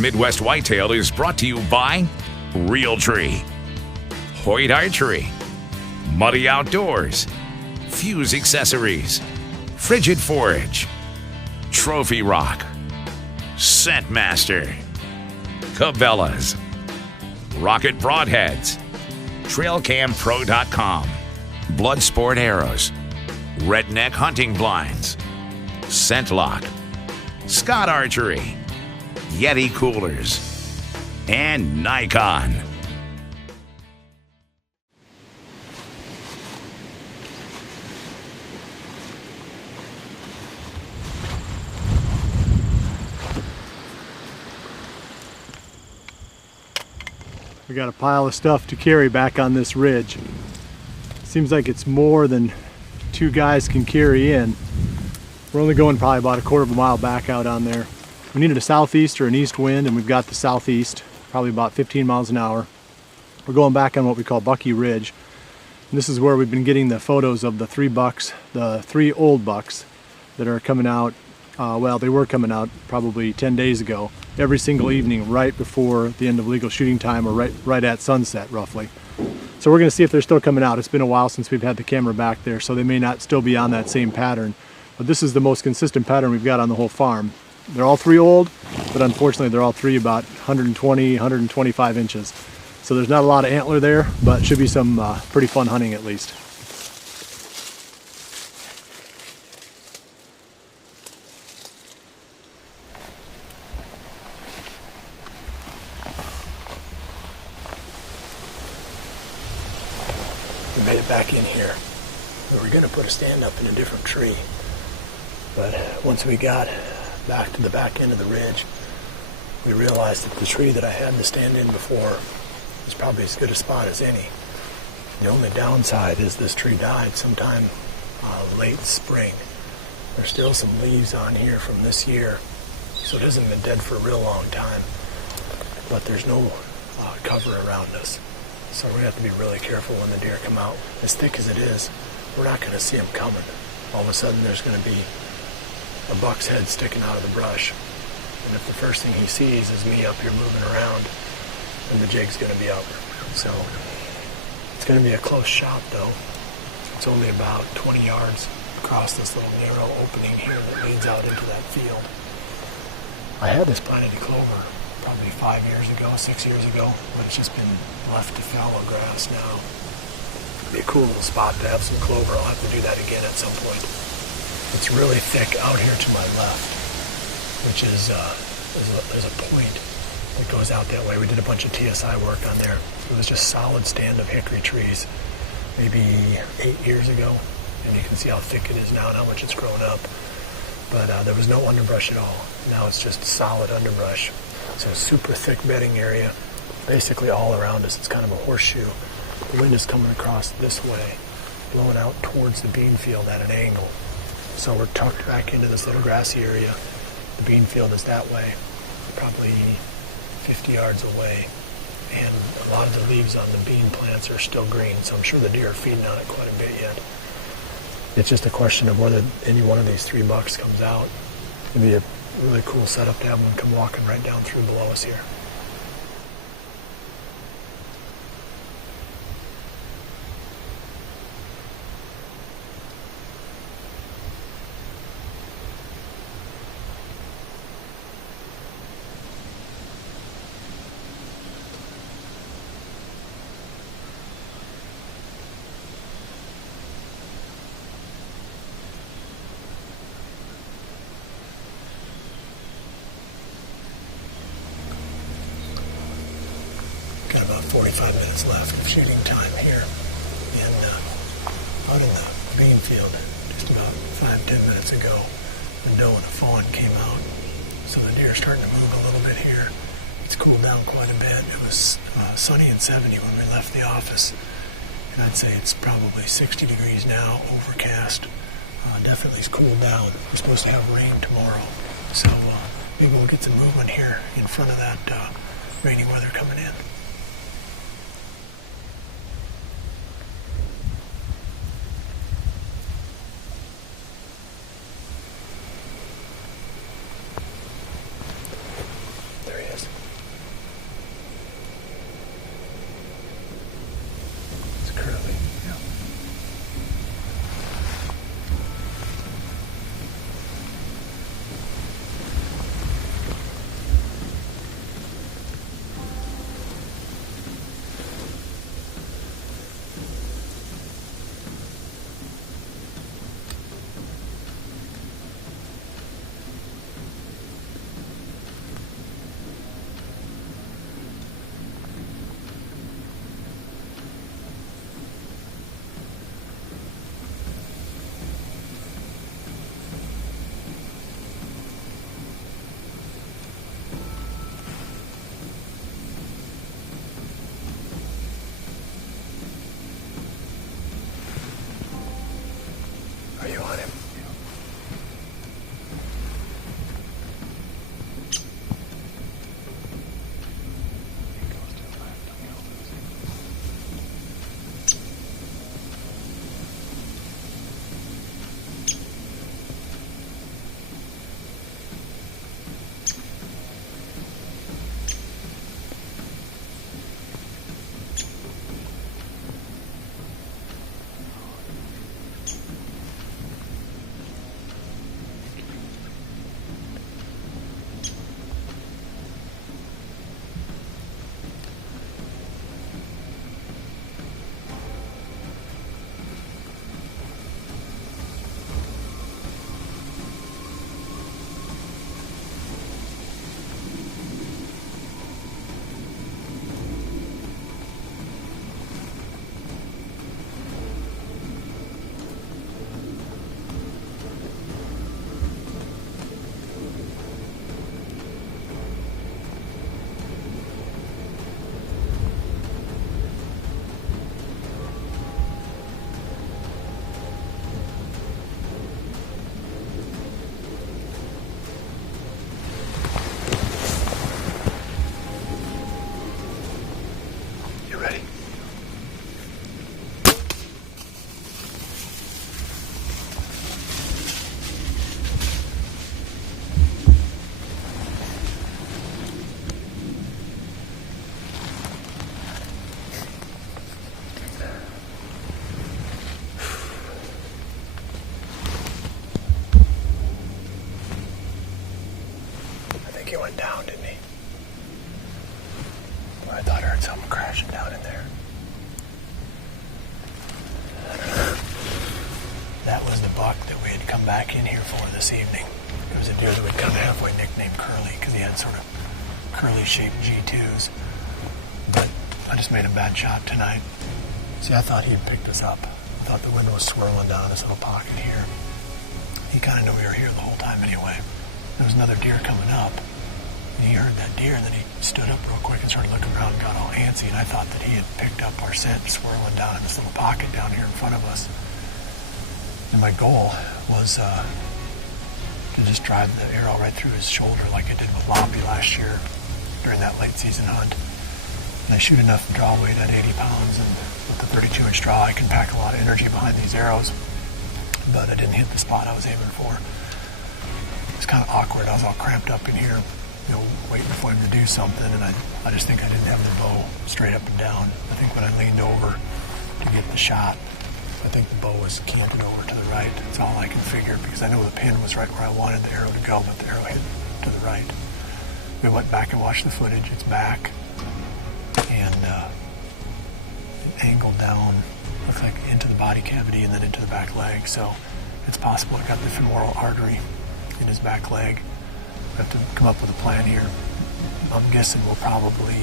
Midwest Whitetail is brought to you by Realtree, Hoyt Archery, Muddy Outdoors, Fuse Accessories, Frigid Forage, Trophy Rock, Scentmaster, Cabela's, Rocket Broadheads, TrailCamPro.com, Bloodsport Arrows, Redneck Hunting Blinds, ScentLock, Scott Archery, Yeti Coolers, and Nikon. We got a pile of stuff to carry back on this ridge. Seems like it's more than two guys can carry in. We're only going probably about a quarter of a mile back out on there. We needed a southeast or an east wind, and we've got the southeast, probably about 15 miles an hour. We're going back on what we call Bucky Ridge. And this is where we've been getting the photos of the three bucks, the three old bucks that are coming out. Well, they were coming out probably 10 days ago, every single evening right before the end of legal shooting time, or right at sunset roughly. So we're going to see if they're still coming out. It's been a while since we've had the camera back there, so they may not still be on that same pattern. But this is the most consistent pattern we've got on the whole farm. They're all three old, but unfortunately they're all three about 120, 125 inches. So there's not a lot of antler there, but it should be some pretty fun hunting at least. We made it back in here. We were going to put a stand up in a different tree, but once we got back to the back end of the ridge, we realized that the tree that I had to stand in before was probably as good a spot as any. The only downside is this tree died sometime late spring. There's still some leaves on here from this year, so it hasn't been dead for a real long time, but there's no cover around us. So we're going to have to be really careful when the deer come out. As thick as it is, we're not going to see them coming. All of a sudden there's going to be a buck's head sticking out of the brush. And if the first thing he sees is me up here moving around, then the jig's going to be up. So it's going to be a close shot though. It's only about 20 yards across this little narrow opening here that leads out into that field. I had this planted clover probably 5 years ago, 6 years ago, but it's just been left to fallow grass now. It'd be a cool little spot to have some clover. I'll have to do that again at some point. It's really thick out here to my left, which is there's a point that goes out that way. We did a bunch of TSI work on there. It was just solid stand of hickory trees maybe 8 years ago, and you can see how thick it is now and how much it's grown up. But there was no underbrush at all. Now it's just solid underbrush. So super thick bedding area, basically all around us. It's kind of a horseshoe. The wind is coming across this way, blowing out towards the bean field at an angle. So we're tucked back into this little grassy area. The bean field is that way, probably 50 yards away. And a lot of the leaves on the bean plants are still green, so I'm sure the deer are feeding on it quite a bit yet. It's just a question of whether any one of these three bucks comes out. It'd be a really cool setup to have one come walking right down through below us here. Got about 45 minutes left of shooting time here, and out in the bean field just about 5-10 minutes ago, the doe and a fawn came out. So the deer are starting to move a little bit here. It's cooled down quite a bit. It was sunny and 70 when we left the office, and I'd say it's probably 60 degrees now, overcast. Definitely it's cooled down. We're supposed to have rain tomorrow, so maybe we'll get some movement here in front of that rainy weather coming in. There he is. went down, didn't he? I thought I heard something crashing down in there. That was the buck that we had come back in here for this evening. It was a deer that we'd kind of halfway nicknamed Curly because he had sort of curly-shaped G2s. But I just made a bad shot tonight. See, I thought he'd picked us up. I thought the wind was swirling down this little pocket here. He kind of knew we were here the whole time anyway. There was another deer coming up, and he heard that deer, and then he stood up real quick and started looking around and got all antsy, and I thought that he had picked up our scent swirling down in this little pocket down here in front of us. And my goal was to just drive the arrow right through his shoulder like I did with Loppy last year during that late season hunt. And I shoot enough draw weight at 80 pounds, and with the 32-inch draw I can pack a lot of energy behind these arrows, but I didn't hit the spot I was aiming for. It's kind of awkward. I was all cramped up in here, waiting for him to do something, and I just think I didn't have the bow straight up and down. I think when I leaned over to get the shot, I think the bow was canted over to the right. That's all I can figure, because I know the pin was right where I wanted the arrow to go, but the arrow hit to the right. We went back and watched the footage. It's back, and it angled down, looks like into the body cavity and then into the back leg. So it's possible it got the femoral artery in his back leg. We have to come up with a plan here. I'm guessing we'll probably,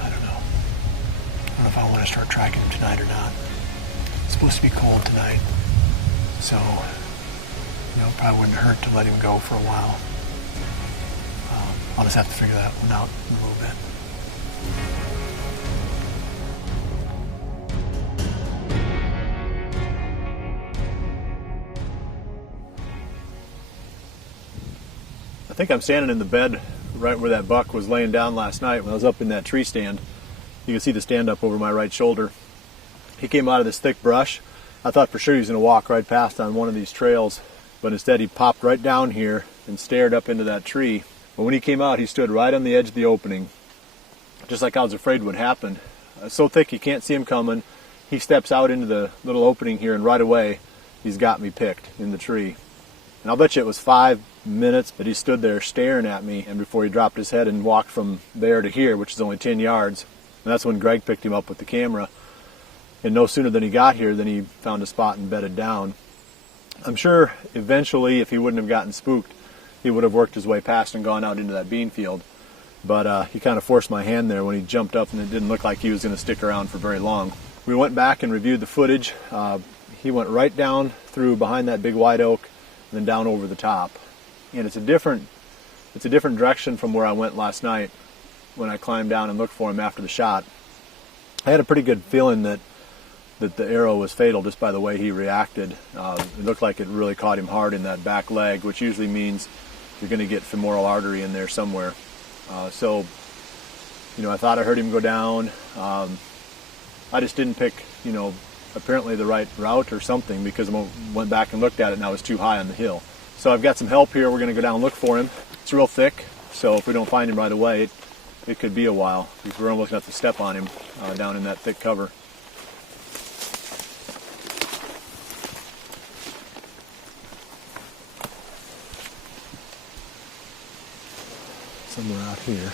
I don't know if I want to start tracking him tonight or not. It's supposed to be cold tonight, so probably wouldn't hurt to let him go for a while. I'll just have to figure that one out in a little bit. I think I'm standing in the bed right where that buck was laying down last night when I was up in that tree stand. You can see the stand up over my right shoulder. He came out of this thick brush. I thought for sure he was going to walk right past on one of these trails, but instead he popped right down here and stared up into that tree. But when he came out, he stood right on the edge of the opening, just like I was afraid would happen. So thick you can't see him coming. He steps out into the little opening here, and right away he's got me picked in the tree. And I'll bet you it was 5 minutes that he stood there staring at me, and before he dropped his head and walked from there to here, which is only 10 yards. And that's when Greg picked him up with the camera. And no sooner than he got here than he found a spot and bedded down. I'm sure eventually, if he wouldn't have gotten spooked, he would have worked his way past and gone out into that bean field. But he kind of forced my hand there when he jumped up, and it didn't look like he was going to stick around for very long. We went back and reviewed the footage. He went right down through behind that big white oak and then down over the top. And it's a different direction from where I went last night when I climbed down and looked for him after the shot. I had a pretty good feeling that the arrow was fatal just by the way he reacted. It looked like it really caught him hard in that back leg, which usually means you're going to get femoral artery in there somewhere. So I thought I heard him go down. I just didn't pick, apparently the right route or something, because I went back and looked at it and I was too high on the hill. So I've got some help here. We're going to go down and look for him. It's real thick, so if we don't find him right away, it could be a while, because we're almost going to have to step on him down in that thick cover. Somewhere out here.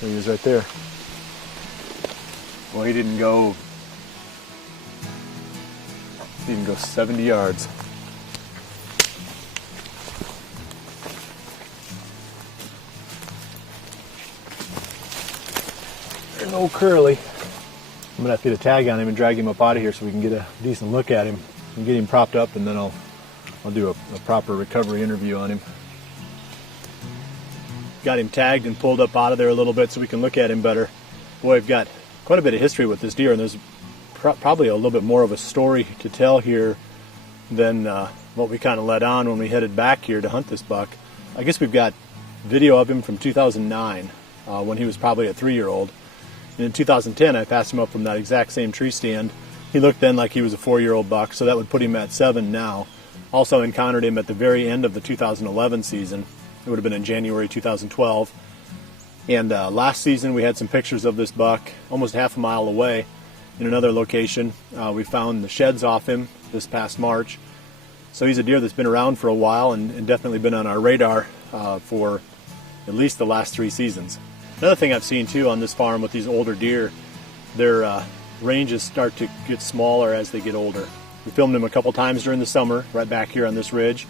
There he is right there. Well, he didn't go 70 yards. There's no Curly. I'm gonna have to get a tag on him and drag him up out of here so we can get a decent look at him and get him propped up, and then I'll do a proper recovery interview on him. Got him tagged and pulled up out of there a little bit so we can look at him better. Boy, I've got quite a bit of history with this deer, and there's probably a little bit more of a story to tell here than what we kind of let on when we headed back here to hunt this buck. I guess we've got video of him from 2009 when he was probably a 3-year-old. And in 2010, I passed him up from that exact same tree stand. He looked then like he was a 4-year-old buck, so that would put him at 7 now. Also encountered him at the very end of the 2011 season. It would have been in January 2012. And last season we had some pictures of this buck almost half a mile away in another location. We found the sheds off him this past March. So he's a deer that's been around for a while and definitely been on our radar for at least the last 3 seasons. Another thing I've seen too on this farm with these older deer, their ranges start to get smaller as they get older. We filmed them a couple times during the summer, right back here on this ridge,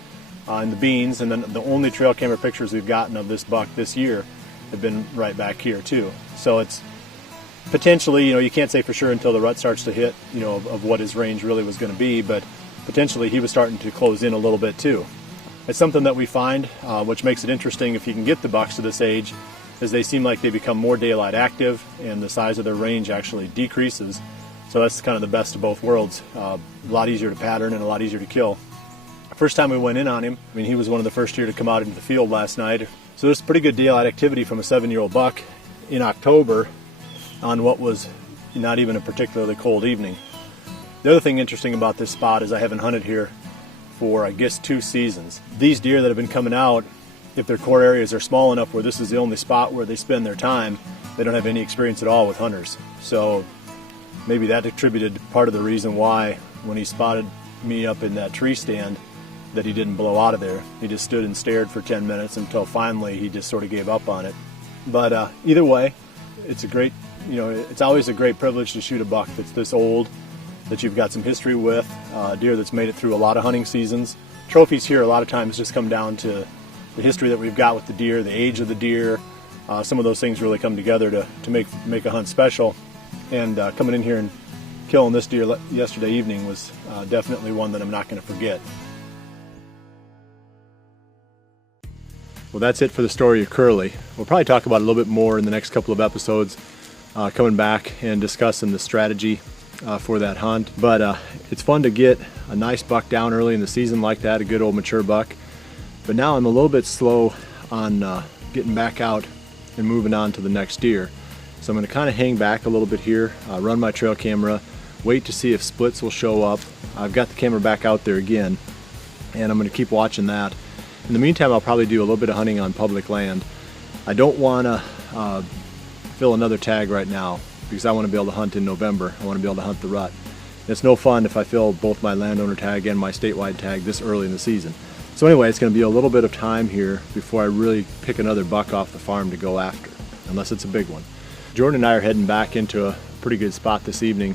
in the beans, and then the only trail camera pictures we've gotten of this buck this year have been right back here too. So it's potentially, you can't say for sure until the rut starts to hit, of what his range really was going to be, but potentially he was starting to close in a little bit too. It's something that we find, which makes it interesting if you can get the bucks to this age, is they seem like they become more daylight active and the size of their range actually decreases. So that's kind of the best of both worlds. A lot easier to pattern and a lot easier to kill. First time we went in on him, he was one of the first deer to come out into the field last night. So there's pretty good daylight activity from a 7-year-old buck in October on what was not even a particularly cold evening. The other thing interesting about this spot is I haven't hunted here for, I guess, 2 seasons. These deer that have been coming out, if their core areas are small enough where this is the only spot where they spend their time, they don't have any experience at all with hunters. So maybe that attributed part of the reason why when he spotted me up in that tree stand that he didn't blow out of there. He just stood and stared for 10 minutes until finally he just sort of gave up on it. But either way, it's a great, it's always a great privilege to shoot a buck that's this old, that you've got some history with, a deer that's made it through a lot of hunting seasons. Trophies here a lot of times just come down to the history that we've got with the deer, the age of the deer. Some of those things really come together to make a hunt special. And coming in here and killing this deer yesterday evening was definitely one that I'm not going to forget. Well, that's it for the story of Curly. We'll probably talk about it a little bit more in the next couple of episodes, coming back and discussing the strategy for that hunt. But it's fun to get a nice buck down early in the season like that, a good old mature buck. But now I'm a little bit slow on getting back out and moving on to the next deer. So I'm going to kind of hang back a little bit here, run my trail camera, wait to see if splits will show up. I've got the camera back out there again, and I'm going to keep watching that. In the meantime, I'll probably do a little bit of hunting on public land. I don't want to fill another tag right now because I want to be able to hunt in November. I want to be able to hunt the rut. And it's no fun if I fill both my landowner tag and my statewide tag this early in the season. So anyway, it's going to be a little bit of time here before I really pick another buck off the farm to go after, unless it's a big one. Jordan and I are heading back into a pretty good spot this evening.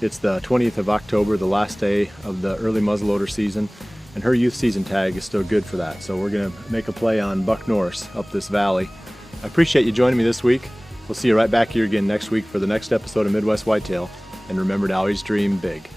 It's the 20th of October, the last day of the early muzzleloader season, and her youth season tag is still good for that. So we're going to make a play on buck Norse up this valley. I appreciate you joining me this week. We'll see you right back here again next week for the next episode of Midwest Whitetail. And remember to always dream big.